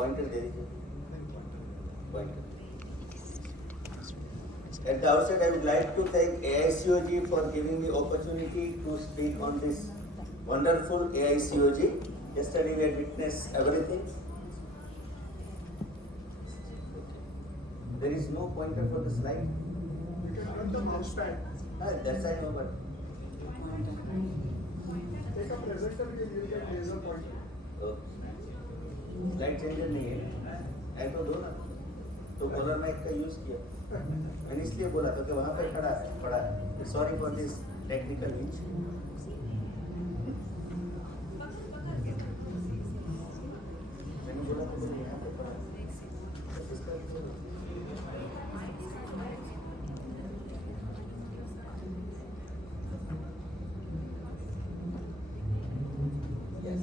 Pointer दे दीजिए. Pointer. At the outset, I would like to thank AICOG for giving me opportunity to speak on this wonderful AICOG. Yesterday we had witnessed everything. There is no pointer for the slide. You can run the mouse pad. That's I know, but Take a projector and you can laser pointer. Slide changer नहीं है. ऐ तो दो ना. तो colour mic का use किया. मैंने इसलिए बोला क्योंकि वहाँ पे खड़ा है, पड़ा है. Sorry for this technical glitch. मैंने बोला तो यहाँ पे पड़ा है. Yes.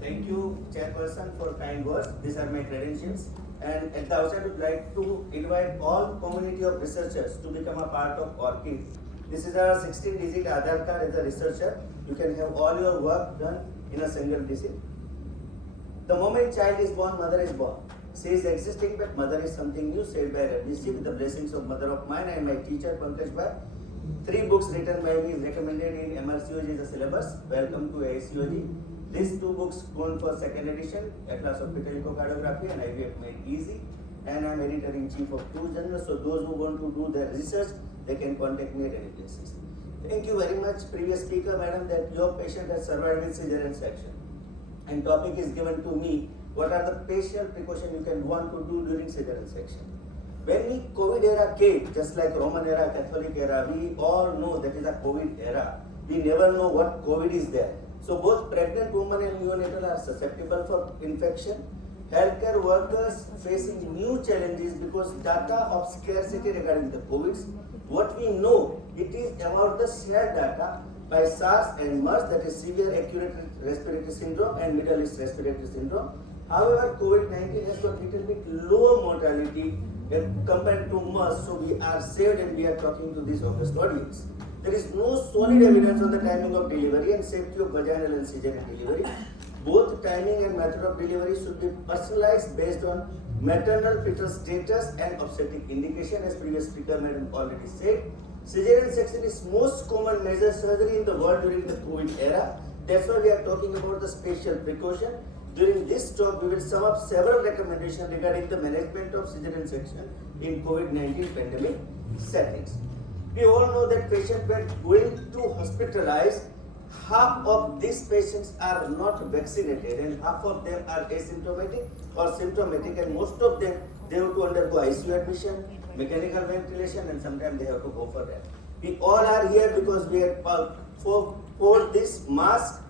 Thank you, Chairperson, for kind words. These are my credentials. And at the outset, I would like to invite all community of researchers to become a part of ORCID. This is our 16-digit Aadhaar card as a researcher. You can have all your work done in a single digit. The moment child is born, mother is born. She is existing, but mother is something new, said by Rabbi with the blessings of mother of mine and my teacher, Pankaj Bhai. 3 books written by me is recommended in MRCOG as a syllabus. Welcome to AICOG. These 2 books gone for 2nd edition, Atlas of Fetal Echocardiography and IVF Made Easy. And I am editor-in-chief of 2 journals, so those who want to do their research, they can contact me at any places. Thank you very much, previous speaker, madam, that your patient has survived with cesarean section. And topic is given to me, what are the special precautions you can want to do during cesarean section. When the COVID era came, just like Roman era, Catholic era, we all know that is a COVID era. We never know what COVID is there. So both pregnant women and neonatal are susceptible for infection. Healthcare workers facing new challenges because data of scarcity regarding the COVID. What we know, it is about the shared data by SARS and MERS, that is severe acute respiratory syndrome and Middle East respiratory syndrome. However, COVID-19 has got little bit lower mortality compared to MERS, so we are saved and we are talking to this august audience. There is no solid evidence on the timing of delivery and safety of vaginal and cesarean delivery. Both timing and method of delivery should be personalized based on maternal fetal status and obstetric indication, as previous speaker madam already said. Cesarean section is most common major surgery in the world during the COVID era. That's why we are talking about the special precaution. During this talk, we will sum up several recommendations regarding the management of cesarean section in COVID-19 pandemic settings. We all know that patients when going to hospitalize, half of these patients are not vaccinated and half of them are asymptomatic or symptomatic, and most of them they have to undergo ICU admission, mechanical ventilation, and sometimes they have to go for that. We all are here because we have for this mask,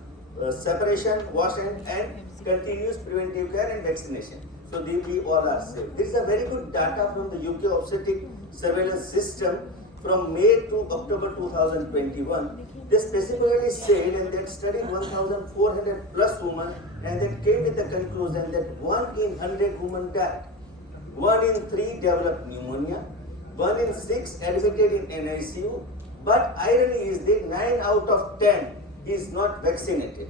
separation, wash and continuous preventive care and vaccination. So we all are safe. This is a very good data from the UK obstetric surveillance system from May to October 2021. They specifically said, and they studied 1,400 plus women, and they came with the conclusion that 1 in 100 women died, 1 in 3 developed pneumonia, 1 in 6 admitted in NICU, but irony is that 9 out of 10 is not vaccinated.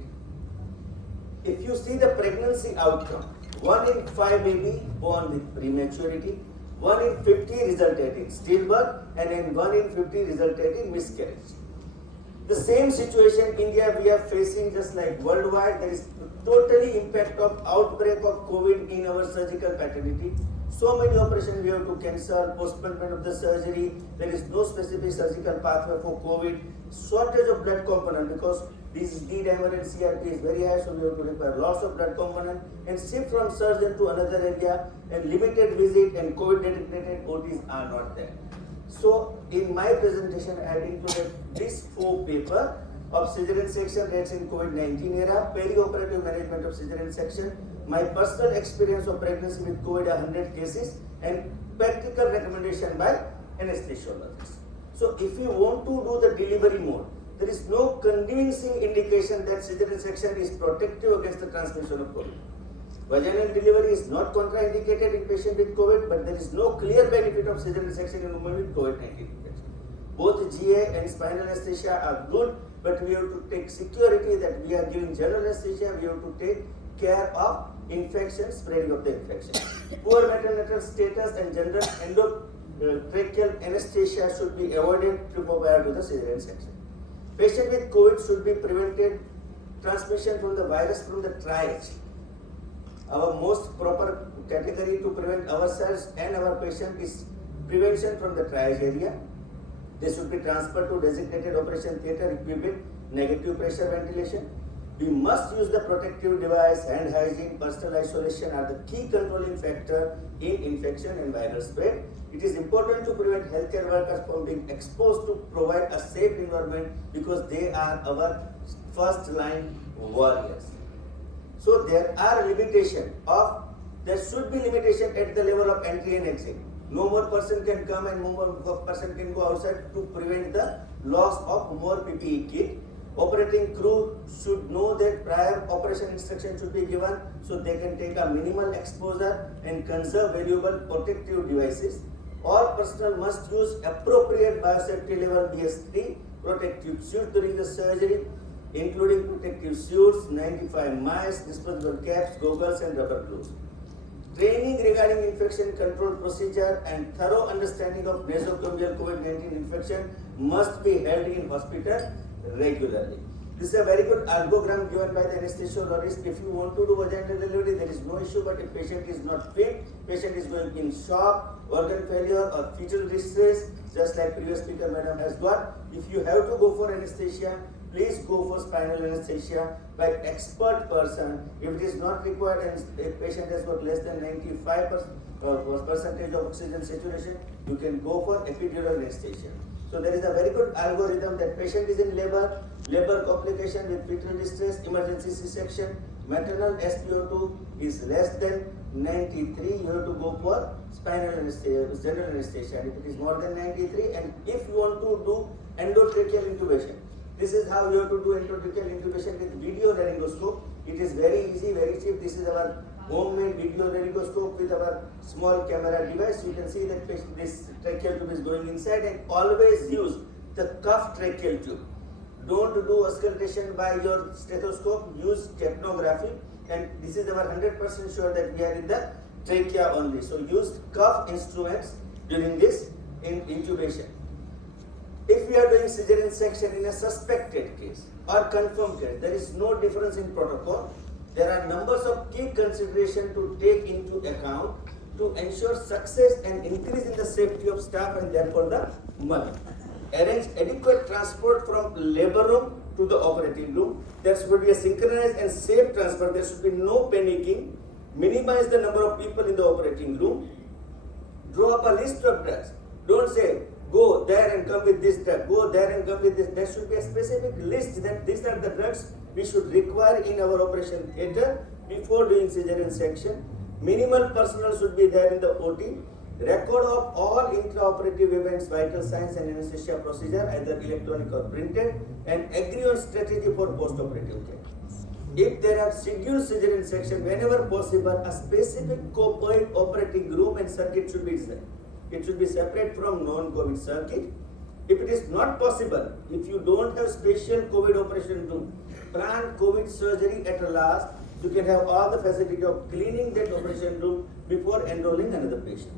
If you see the pregnancy outcome, 1 in 5 may be born with prematurity, 1 in 50 resulted in stillbirth, and 1 in 50 resulted in miscarriage. The same situation in India we are facing, just like worldwide. There is totally impact of outbreak of COVID in our surgical paternity. So many operations we have to cancel, postponement of the surgery. There is no specific surgical pathway for COVID. Shortage of blood component because this D-dimer and CRP is very high, so we have to require lots of blood component and shift from surgeon to another area, and limited visit and COVID-dedicated OTs are not there. So in my presentation, I had included this 4 paper of cesarean section rates in COVID-19 era, perioperative management of cesarean section, my personal experience of pregnancy with COVID 100 cases, and practical recommendation by anesthesiologists. So if you want to do the delivery mode, there is no convincing indication that cesarean section is protective against the transmission of COVID. Vaginal delivery is not contraindicated in patients with COVID, but there is no clear benefit of cesarean section in women with COVID-19 infection. Both GA and spinal anesthesia are good, but we have to take security that we are giving general anesthesia, we have to take care of infection, spreading of the infection. Poor ventilator status and general endotracheal anesthesia should be avoided prior to the cesarean section. Patient with COVID should be prevented transmission from the virus from the triage. Our most proper category to prevent ourselves and our patient is prevention from the triage area. They should be transferred to designated operation theatre equipped with negative pressure ventilation. We must use the protective device, hand hygiene, personal isolation are the key controlling factor in infection and viral spread. It is important to prevent healthcare workers from being exposed to provide a safe environment because they are our first line warriors. So there should be limitation at the level of entry and exit. No more person can come and no more person can go outside to prevent the loss of more PPE kit. Operating crew should know that prior operation instruction should be given so they can take a minimal exposure and conserve valuable protective devices. All personnel must use appropriate biosafety level BS3 protective suits during the surgery, including protective suits, 95 masks, disposable caps, goggles and rubber gloves. Training regarding infection control procedure and thorough understanding of nosocomial COVID-19 infection must be held in hospital regularly. This is a very good algogram given by the anesthesiologist. If you want to do vaginal delivery, there is no issue, but if patient is not fit, patient is going in shock, organ failure or fetal distress, just like previous speaker madam has got. If you have to go for anesthesia, please go for spinal anesthesia by expert person. If it is not required and a patient has got less than 95% percentage of oxygen saturation, you can go for epidural anesthesia. So there is a very good algorithm that patient is in labor complication with fetal distress, emergency C-section, maternal SpO2 is less than 93, you have to go for spinal anesthesia, general anesthesia. And if it is more than 93, and if you want to do endotracheal intubation, this is how you have to do endotracheal intubation with video laryngoscope. It is very easy, very cheap. This is our homemade video laryngoscope with our small camera device. You can see that this tracheal tube is going inside, and always use the cuff tracheal tube. Don't do auscultation by your stethoscope, use capnography, and this is our 100% sure that we are in the trachea only. So use cuff instruments during this intubation. If we are doing cesarean section in a suspected case or confirmed case, there is no difference in protocol. There are numbers of key considerations to take into account to ensure success and increase in the safety of staff and therefore the mother. Arrange adequate transport from labor room to the operating room. There should be a synchronized and safe transfer. There should be no panicking. Minimize the number of people in the operating room. Draw up a list of drugs. Don't say, go there and come with this drug, go there and come with this. There should be a specific list that these are the drugs we should require in our operation theatre before doing cesarean section. Minimal personnel should be there in the OT. Record of all intraoperative events, vital signs and anesthesia procedure, either electronic or printed, and agree on strategy for post-operative care. If there are scheduled cesarean section, whenever possible, a specific COVID operating room and circuit should be designed. It should be separate from non-COVID circuit. If it is not possible, if you don't have special COVID operation room, plan COVID surgery at a last, you can have all the facility of cleaning that operation room before enrolling another patient.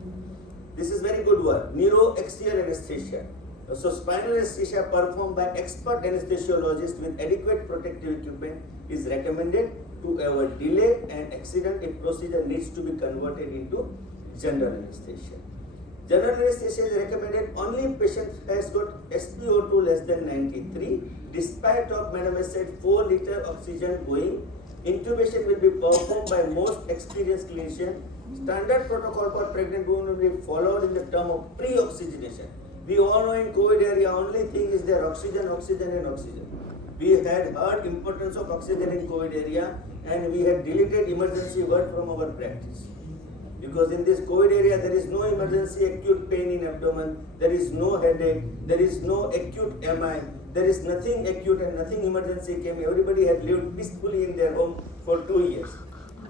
This is very good work. Neuroaxial anesthesia. So spinal anesthesia performed by expert anesthesiologist with adequate protective equipment is recommended to avoid delay and accident if procedure needs to be converted into general anesthesia. General anesthesia is recommended only if patient has got SpO2 less than 93, despite of madam has said 4 liter oxygen going. Intubation will be performed by most experienced clinician. Standard protocol for pregnant women will be followed in the term of pre-oxygenation. We all know in COVID area only thing is there oxygen, oxygen and oxygen. We had heard importance of oxygen in COVID area and we had deleted emergency word from our practice. Because in this COVID area there is no emergency acute pain in abdomen, there is no headache, there is no acute MI, there is nothing acute and nothing emergency came. Everybody had lived peacefully in their home for 2 years.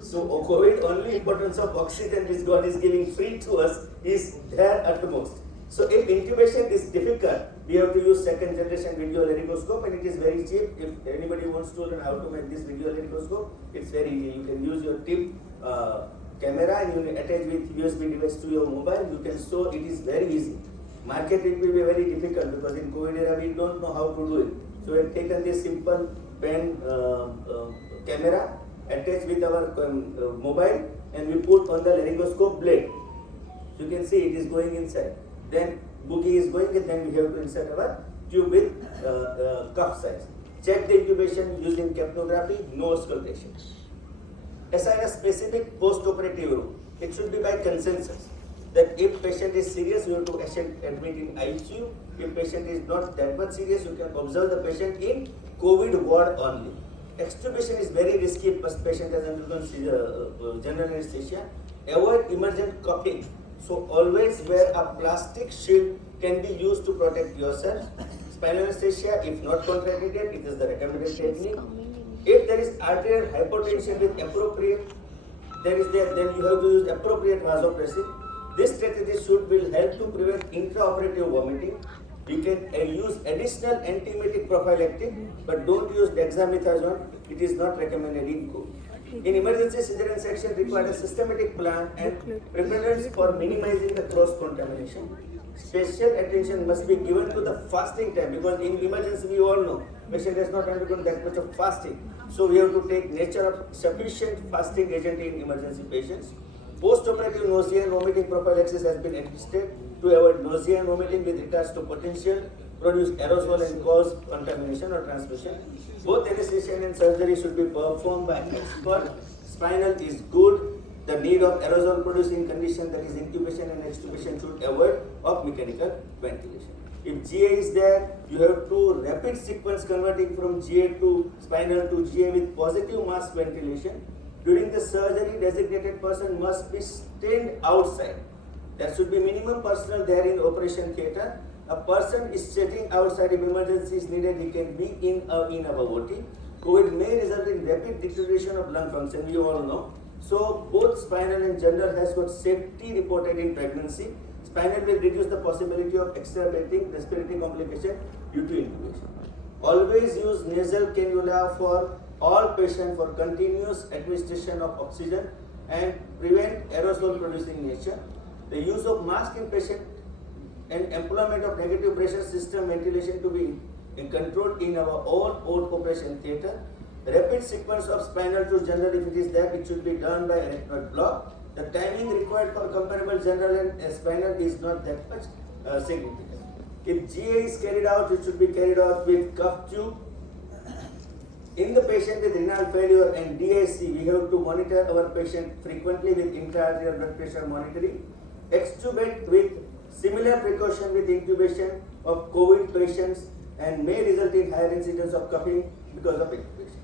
So COVID only importance of oxygen which God is giving free to us is there at the most. So if intubation is difficult, we have to use second generation video laryngoscope and it is very cheap. If anybody wants to learn how to make this video laryngoscope, it's very easy. You can use your tip camera and you attach with USB device to your mobile, you can show. It is very easy. Market it will be very difficult because in COVID era we don't know how to do it. So we have taken this simple pen camera attached with our mobile and we put on the laryngoscope blade. You can see it is going inside. Then boogie is going and then we have to insert our tube with cup size. Check the intubation using capnography, no auscultation. Assign a specific post-operative room. It should be by consensus. That if patient is serious, you have to admit in ICU. If patient is not that much serious, you can observe the patient in COVID ward only. Extubation is very risky if patient has undergone general anesthesia. Avoid emergent coughing. So always wear a plastic shield can be used to protect yourself. Spinal anesthesia, if not contraindicated, it is the recommended technique. If there is arterial hypotension with appropriate, then you have to use appropriate vasopressin. This strategy will help to prevent intraoperative vomiting. You can use additional antiemetic prophylactic, but don't use dexamethasone. It is not recommended in COVID. In emergency, cesarean section requires a systematic plan and preparedness for minimizing the cross-contamination. Special attention must be given to the fasting time because in emergency we all know patient has not undergone that much of fasting. So we have to take nature of sufficient fasting agent in emergency patients. Post-operative nausea and vomiting prophylaxis has been administered to avoid nausea and vomiting with regards to potential produce aerosol and cause contamination or transmission. Both anesthesia and surgery should be performed by expert. Spinal is good. The need of aerosol producing condition, that is intubation and extubation, should avoid of mechanical ventilation. If GA is there, you have to rapid sequence converting from GA to spinal to GA with positive mask ventilation. During the surgery, designated person must be stayed outside. There should be minimum personnel there in operation theatre. A person is sitting outside. If emergency is needed, he can be in our OT. COVID may result in rapid deterioration of lung function, we all know. So both spinal and general has got safety reported in pregnancy. Spinal will reduce the possibility of exacerbating respiratory complication due to intubation. Always use nasal cannula for all patients for continuous administration of oxygen and prevent aerosol producing nature. The use of mask in patient and employment of negative pressure system ventilation to be controlled in our own operation theatre. Rapid sequence of spinal to general, if it is there, it should be done by arachnoid block. The timing required for comparable general and spinal is not that much significant. If GA is carried out, it should be carried out with cuff tube. In the patient with renal failure and DIC, we have to monitor our patient frequently with intra-arterial blood pressure monitoring. Extubate with similar precaution with intubation of COVID patients and may result in higher incidence of coughing because of intubation.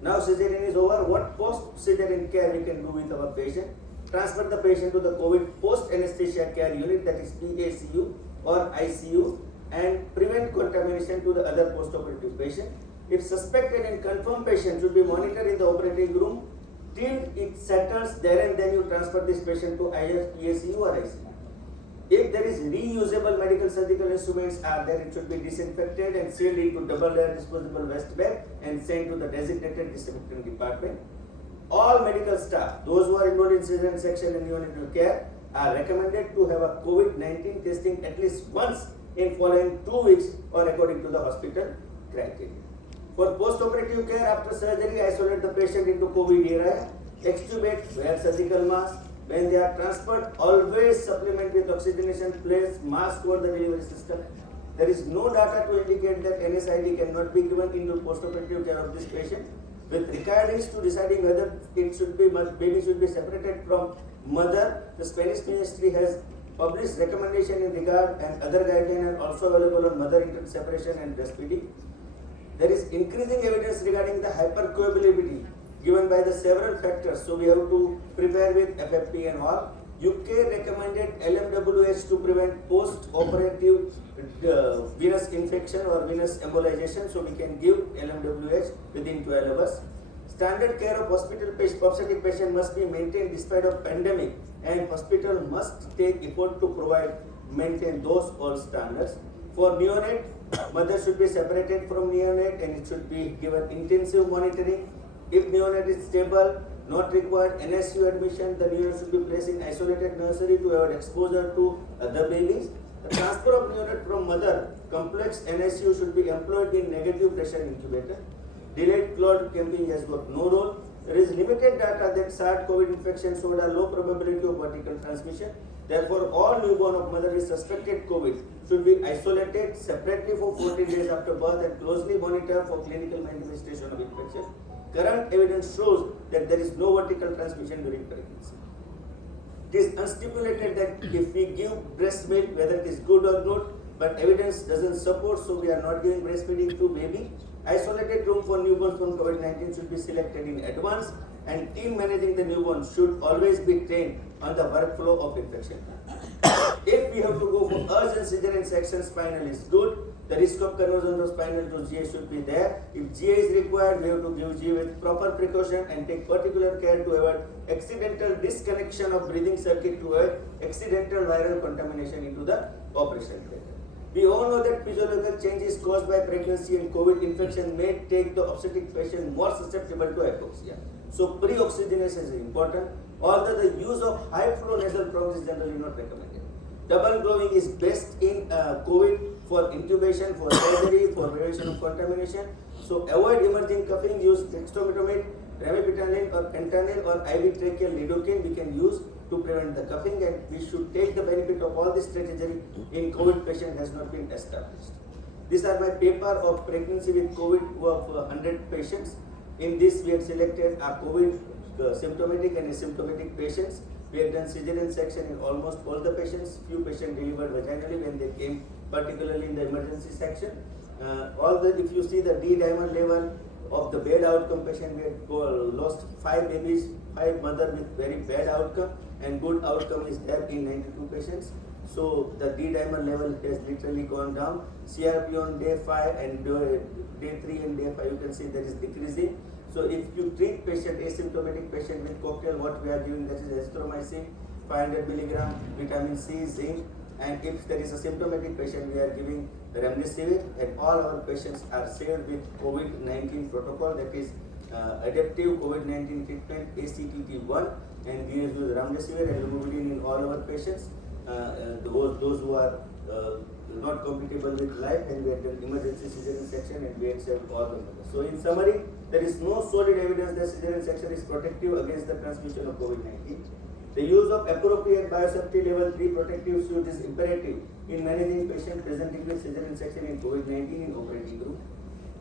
Now cesarean is over. What post-cesarean care we can do with our patient? Transfer the patient to the COVID post-anesthesia care unit, that is PACU or ICU, and prevent contamination to the other post-operative patient. If suspected and confirmed patient should be monitored in the operating room till it settles there, and then you transfer this patient to either PACU or ICU. If there is reusable medical surgical instruments are there, it should be disinfected and sealed into double layer disposable waste bag and sent to the designated disinfecting department. All medical staff, those who are involved in cesarean section and neonatal care, are recommended to have a COVID-19 testing at least once in following 2 weeks or according to the hospital criteria. For post-operative care after surgery, isolate the patient into COVID area, extubate, wear surgical mask. When they are transferred, always supplement with oxygenation, place mask over the delivery system. There is no data to indicate that NSID cannot be given into post-operative care of this patient. With regards to deciding whether baby should be separated from mother, the Spanish ministry has published recommendation in regard, and other guidelines are also available on mother-infant separation and breastfeeding. There is increasing evidence regarding the hypercoagulability given by the several factors, so we have to prepare with FFP and all. UK recommended LMWH to prevent post-operative venous infection or venous embolization, so we can give LMWH within 12 hours. Standard care of hospital obstetric patient must be maintained despite of pandemic, and hospital must take effort to maintain those all standards. For neonate, mother should be separated from neonate and it should be given intensive monitoring. If neonate is stable, Not required NSU admission. The neonate should be placed in isolated nursery to avoid exposure to other babies. The transfer of neonate from mother complex NSU should be employed in negative pressure incubator. Delayed clot camping has got no role. There is limited data that SARS-CoV infection showed a low probability of vertical transmission. Therefore, all newborn of mother with suspected COVID should be isolated separately for 14 days after birth and closely monitored for clinical manifestation of infection. Current evidence shows that there is no vertical transmission during pregnancy. It is unstipulated that if we give breast milk, whether it is good or not, but evidence doesn't support, so we are not giving breastfeeding to baby. Isolated room for newborns from COVID-19 should be selected in advance, and team managing the newborn should always be trained on the workflow of infection. If we have to go for urgent cesarean section, spinal is good. The risk of conversion of spinal to GA should be there. If GA is required, we have to give GA with proper precaution and take particular care to avoid accidental disconnection of breathing circuit to avoid accidental viral contamination into the operation theatre. We all know that physiological changes caused by pregnancy and COVID infection may take the obstetric patient more susceptible to hypoxia. So pre-oxygenation is important, although the use of high flow nasal probes is generally not recommended. Double blowing is best in COVID for intubation, for surgery, for prevention of contamination. So avoid emerging coughing, use dextrometasone, ramipril or fentanyl or IV tracheal lidocaine we can use to prevent the coughing, and we should take the benefit of all this strategy in COVID patient has not been established. These are my paper of pregnancy with COVID of 100 patients. In this we had selected a COVID symptomatic and asymptomatic patients. We have done cesarean section in almost all the patients. Few patients delivered vaginally when they came, particularly in the emergency section. If you see the D dimer level of the bad outcome patient, we had lost 5 babies, 5 mothers with very bad outcome, and good outcome is there in 92 patients. So the D dimer level has literally gone down. CRP on day 5 and day 3 and day 5 you can see that is decreasing. So if you treat patient, asymptomatic patient with cocktail, what we are giving, that is azithromycin, 500 milligram, vitamin C, zinc, and if there is a symptomatic patient, we are giving remdesivir, and all our patients are saved with COVID-19 protocol, that is adaptive COVID-19 treatment ACTT1, and we use remdesivir and lamivudine in all our patients, those who are not compatible with life, and we had done emergency cesarean section and we had saved all of them. So in summary, there is no solid evidence that cesarean section is protective against the transmission of COVID-19. The use of appropriate biosafety level 3 protective suit is imperative in managing patients presenting with cesarean section in COVID-19 in operating room.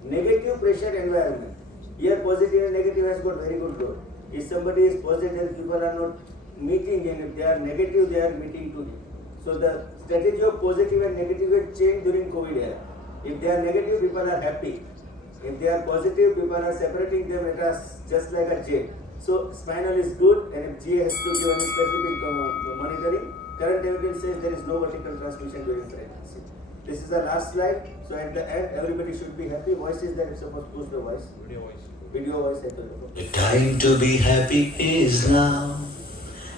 Negative pressure environment. Here positive and negative has got very good role. If somebody is positive, people are not meeting him. If they are negative, they are meeting to him. So the strategy of positive and negative will change during COVID era. If they are negative, people are happy. If they are positive, people are separating them at us just like a jail. So spinal is good, and if GA has to give any specific monitoring, current evidence says there is no vertical transmission during pregnancy. This is the last slide. So at the end, everybody should be happy. Voice is there. If suppose push the voice. Video voice. The time to be happy is now,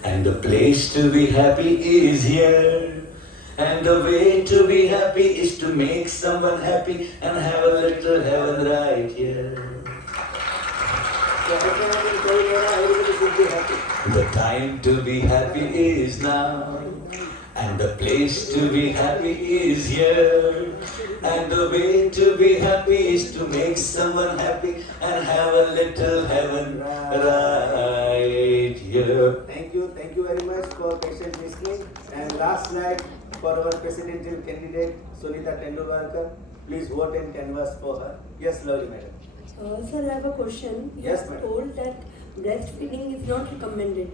and the place to be happy is here. And the way to be happy is to make someone happy and have a little heaven right here. So everybody should be happy. The time to be happy is now, and the place to be happy is here. And the way to be happy is to make someone happy and have a little heaven right here. Thank you very much for patient listening. And last slide for our presidential candidate, Sunita Tendulkar. Please vote and canvass for her. Yes, lovely madam. Sir, I have a question. You Yes, have madam. told that breastfeeding is not recommended.